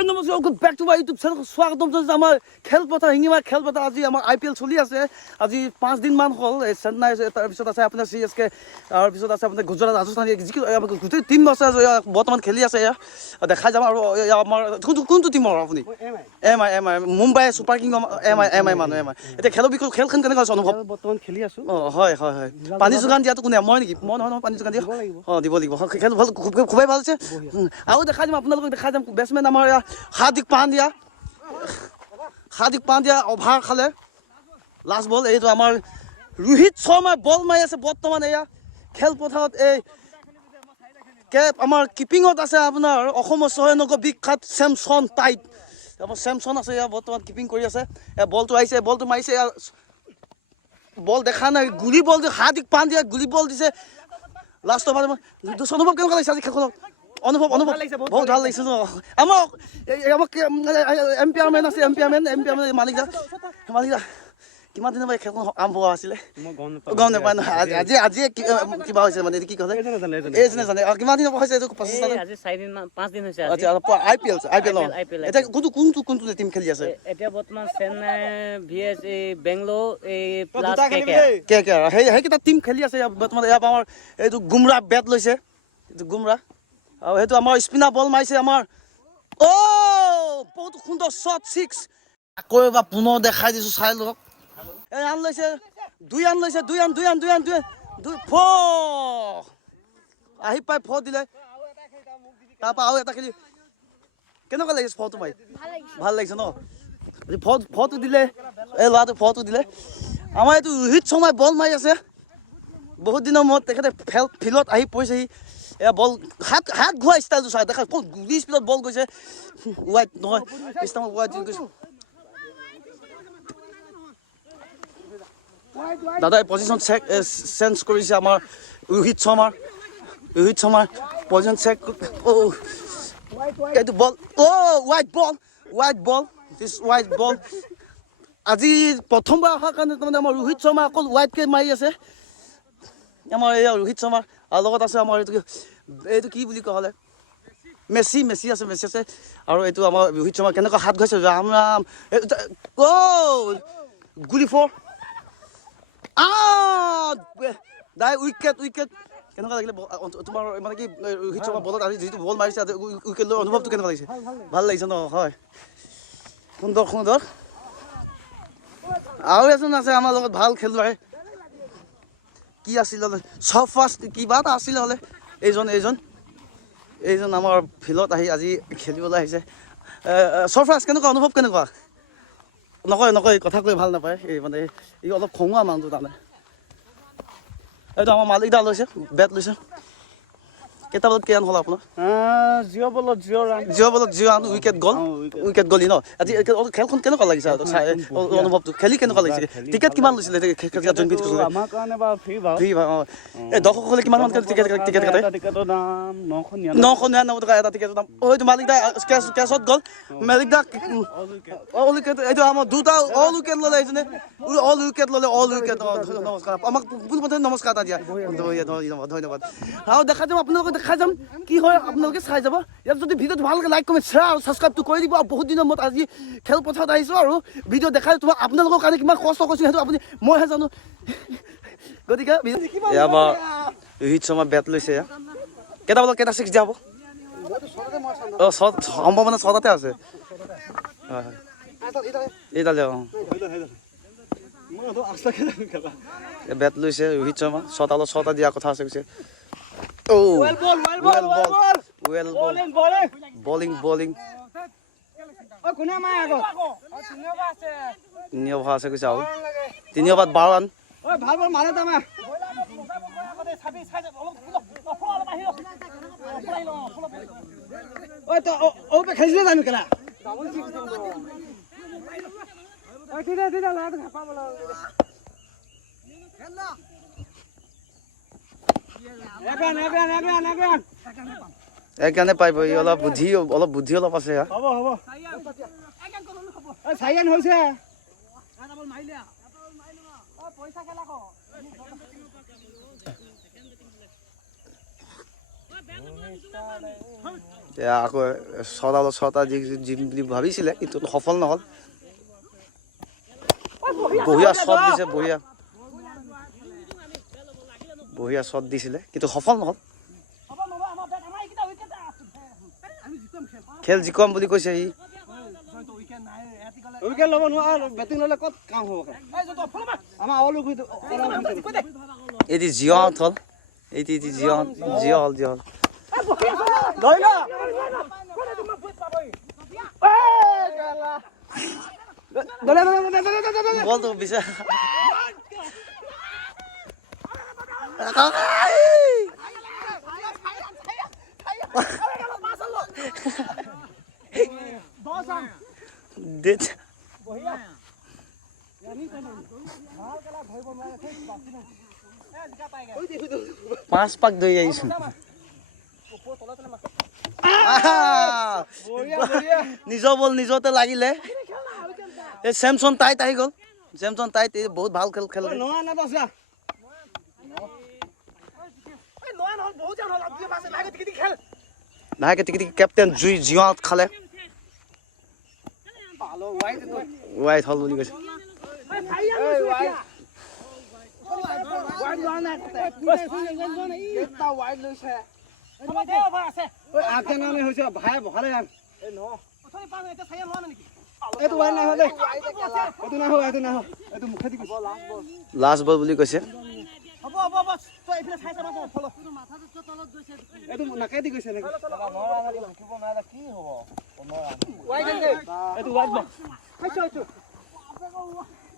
হাই নমস্কাৰ good back to my YouTube channel স্বাগতম জনাইছোঁ আমাৰ খেলপথাৰ শিঙিমাৰ খেলপথাৰ আজি আমাৰ IPL চলি আছে আজি 5 দিনমান হ'ল চেন্নাই তাৰপিছত আছে আপোনাৰ CSK তাৰপিছত আছে আপোনাৰ গুজৰাট ৰাজস্থান গোটেই টিম আছে বৰ্তমান খেলি আছে দেখাই যাম আৰু আমাৰ কোনটো টিমৰ আপুনি এম আই মুম্বাই ছুপাৰ কিং এম আই মানুহ এতিয়া খেলৰ বিষয়ে খেলখন কেনেকুৱা আছে অনুভৱ বৰ্তমান খেলি আছো হয় পানী যোগান দিয়াটো কোনে মই নেকি মই নহয় পানী যোগান দিয়া দিব লাগিব খেল ভাল খুবেই ভাল আছে আৰু দেখাই যাম আপোনালোকক দেখাই যাম বেটছমেন আমাৰ হাৰ্দিক পাণ্ডিয়া অভাৰ খালে লাষ্ট বল এইটো আমাৰ ৰোহিত শৰ্মা বল মাৰি আছে বৰ্তমান এয়া খেলপথাৰত এই আমাৰ কিপিঙত আছে আপোনাৰ অসমৰ 6 নম্বৰ বিখ্যাত চেমছন টাইট আমাৰ চেমছন আছে এয়া বৰ্তমান কিপিং কৰি আছে বলটো আহিছে বলটো মাৰিছে বল দেখা নাই গুলি বল হাৰ্দিক পাণ্ডিয়া গুলি বল দিছে লাষ্টৰ বাৰ অনুভৱ কেনেকুৱা লাগিছে আজি খেলখনত অনুভৱ বহুত ভাল লাগিছে ন আমাক এম্পিয়াৰমেন আছে এম্পিয়াৰমেন মালিকদা কিমান দিনৰ পৰা খেলখন আৰম্ভ হোৱা আছিলে গম নাপায় নহয় আজি কিবা হৈছে মানে কি ক'লে এইজনে জানে কিমান দিনৰ পৰা হৈছে এইটো 5 দিন হৈছে আচ্ছা IPL এতিয়া কোনটো টিম খেলি আছে এতিয়া বৰ্তমান Chennai VS Bangalore plus KKR সেইকেইটা টিম খেলি আছে বৰ্তমান ইয়াৰ আমাৰ এইটো গুমৰাহ বেট লৈছে এইটো গুমৰাহ আৰু সেইটো আমাৰ স্পিনাৰ বল মাৰিছে আমাৰ বহুত সুন্দৰ শ্বট 6 আকৌ এবাৰ পুনৰ দেখাই দিছো চাই লওক এই আন লৈছে দুই আন আহি পাই ফ দিলে তাৰপৰা আৰু এটা খেলি কেনেকুৱা লাগিছে ফটো মাৰি ভাল লাগিছে ন ফটো দিলে এই ল'ৰাটো ফটো দিলে আমাৰ এইটো ৰোহিত শৰ্মাই বল মাৰি আছে বহুত দিনৰ মূৰত তেখেতে ফিল্ডত আহি পৰিছেহি এয়া বল হাত ঘূৰা ষ্টাইলটো চাই দেখা গুলি স্পীডত বল গৈছে ৱাইড নহয় ৱাইড গৈছে দাদাই পজিশ্যন চেঞ্জ কৰিছে আমাৰ ৰোহিত শৰ্মাৰ পজিশ্যন চেক এইটো বল ৱাইড বল আজি প্ৰথমবাৰ অহাৰ কাৰণে তাৰমানে আমাৰ ৰোহিত শৰ্মা অকল ৱাইডকৈ মাৰি আছে আমাৰ এয়া ৰোহিত শৰ্মা আৰু লগত আছে আমাৰ এইটো কি বুলি কোৱা হ'লে মেচি আছে আৰু এইটো আমাৰ ৰোহিত শৰ্মা কেনেকুৱা হাত গৈছে ৰাম গুলি ফৰ দাই উইকেট কেনেকুৱা লাগিলে তোমাৰ মানে কি ৰোহিত শৰ্মা বলত আজি যিটো বল মাৰিছে উইকেট লৈ অনুভৱটো কেনেকুৱা লাগিছে ভাল লাগিছে ন হয় সুন্দৰ আৰু এজন আছে আমাৰ লগত ভাল খেলুৱৈ কি আছিল ফাৰ্ষ্ট কিবা এটা আছিলে হ'লে এইজন আমাৰ ফিল্ডত আহি আজি খেলিবলৈ আহিছে চৰফৰাজ কেনেকুৱা অনুভৱ কেনেকুৱা নকয় কথা কৈ ভাল নাপায় এই মানে ই অলপ খঙুৱা মানুহটো তাৰমানে এইটো আমাৰ মালিকদা লৈছে বেট লৈছে কেইটা বলত কেইৰাণ হ'ল আপোনাৰ 0 বলত 0 ৰান উইকেট গ'ল ন আজি খেলখন কেনেকুৱা লাগিছে অনুভৱটো খেলি কেনেকুৱা লাগিছে টিকেট কিমান লৈছিলে আমাৰ কাৰণে বাৰু ফ্ৰী এই দৰ্শকসকলে কিমান টিকেট কাটে টিকেটৰ দাম 999 টকা এটা টিকেটৰ দাম এইটো মালিকদা কেছত গ'ল মালিকদা অল উইকেট এইটো আমাৰ দুটা অল উইকেট ল'লে এইজনে অল উইকেট নমস্কাৰ আমাক পোনপ্ৰথমে নমস্কাৰ এটা দিয়া ধন্যবাদ আৰু দেখাই যাম আপোনালোকক দেখাই যাম কি হয় আপোনালোকে চাই যাব ইয়াত যদি ভিডিঅ'টো ভালকৈ লাইক কমেণ্ট শ্বেয়াৰ আৰু ছাবস্ক্ৰাইবটো কৰি দিব আৰু বহুত দিনৰ মূৰত আজি খেলপথাৰত আহিছোঁ আৰু ভিডিঅ' দেখাই তোমাক আপোনালোকৰ কাৰণে কিমান কষ্ট কৰিছোঁ সেইটো আপুনি মইহে জানো গতিকে আমাৰ ৰোহিত শৰ্মা বেট লৈছে কেইটা বলত কেইটা 6 দিয়া হ'ব সম্ভাৱনা 6টাতে আছে হয় এইডাল বেট লৈছে ৰোহিত শৰ্মা 6টা দিয়া কথা আছে কৈছে বলিং তিনি অভাৰ আছে কৈছে আৰু 3 অভাৰত 12 ৰান একগানে পাইব অলপ বুদ্ধি অলপ আছে এতিয়া আকৌ ছটা জিম বুলি ভাবিছিলে কিন্তু সফল নহ'ল বঢ়িয়া শ্বট দিছে বঢ়িয়া শ্বট দিছিলে কিন্তু সফল নহ'ল খেল জিকম বুলি কৈছে সি উইকেট ল'ব নোৱাৰো বেটিং ল'লে ক'ত কাম হ'ব আমাৰ অল এটি জিঅ' আউট হ'ল এটি জিঅ' হ'ল বলটো বিচাৰ পাঁচ পাক ধৰি আহিছো নিজৰ বল নিজতে লাগিলে এই চেমচন টাইট আহি গ'ল চেমচন টাইট বহুত ভাল খেল লাহেকে টিকি কেপ্টেইন জিঅ'ত খালে ৱাইট হল বুলি কৈছে লাষ্ট বল বুলি কৈছে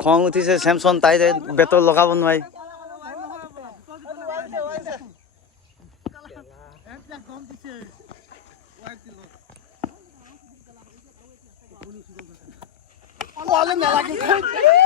খং উঠিছে চেমচন তাই বেটৰ লগাব নোৱাৰি Wala na lagi.